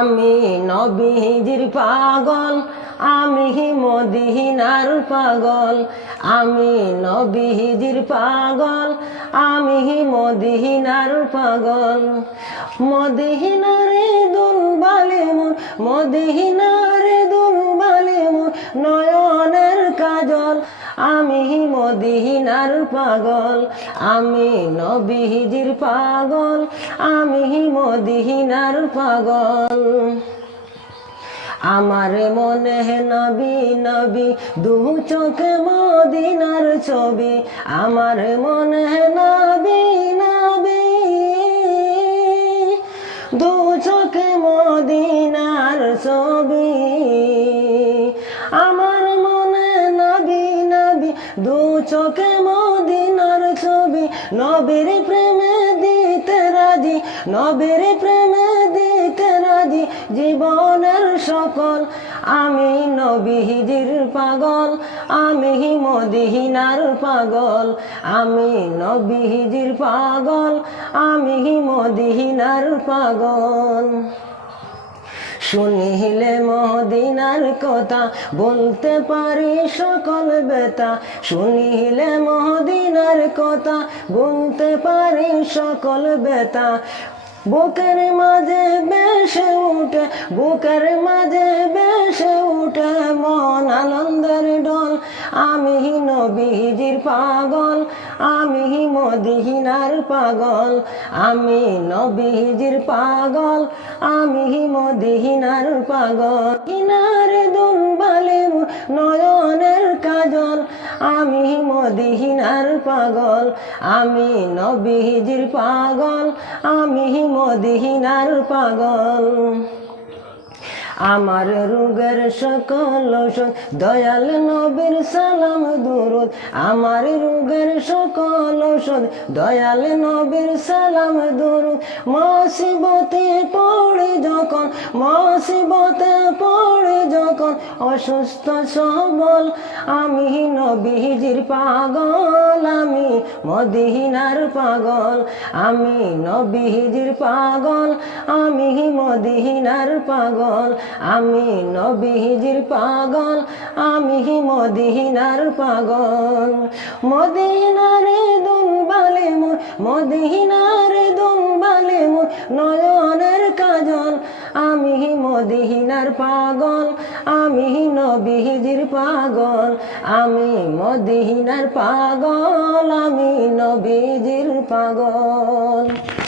আমি নবীজির পাগল, আমি মদিনার পাগল, আমি নবীজির পাগল, আমি মদিহিনার পাগল। মদিহিনারে দুর্বালে মোর মদিহিনারে দুলবালে মোর নয় আমি মদিনার পাগল, আমি নবীজির পাগল, আমি মদিনার পাগল। আমার মনে নবী নবী, দু চোখে মদিনার ছবি। আমার মনে নবী নবী, দু চোখে মদিনার ছবি। আমার দু চোখে মদিনার ছবি, নবীর প্রেমে দিতে রাজি, নবীর প্রেমে দিতে রাজি, জীবনের সকল। আমি নবীজির পাগল, আমি মদিনার পাগল, আমি নবীজির পাগল, আমি মদিনার পাগল। শুনিলে মহদিনার কথা, বলতে পারি সকল বেতা শুনিলে মদিনার কথা, বলতে পারি সকল বেতা বুকের মাঝে বেশে উঠে, বুকের মাঝে বেশে উঠে, মন আনন্দের ডল আমি নবীজির পাগল, আমি মদিনার পাগল, আমি নবীজির পাগল, আমি মদিনার পাগল। কিনার দুলবালে নয়নের কাজল, আমি মদিনার পাগল, আমি নবীজির পাগল, আমি মদিনার পাগল। আমার রোগের সকল ঔষধ, দয়াল নবীর সালাম দুরুদ। আমার রোগের সকল ঔষধ, দয়াল নবীর সালাম দুরুদ। মসিবতে পড়ে যখন, মসিবতে পড়ে যখন অসুস্থ সবল, আমি নবীজির পাগল, আমি মদিনার পাগল, আমি নবীজির পাগল, আমি মদিনার পাগল। আমি নবীজির পাগল, আমি মদিনার পাগল। মদিনারে দুলবালে মোর, মদিনারে দুলবালে মোর নয়নের কাজল। আমি মদিনার পাগল, আমি নবীজির পাগল। আমি মদিনার পাগল, আমি নবীজির পাগল।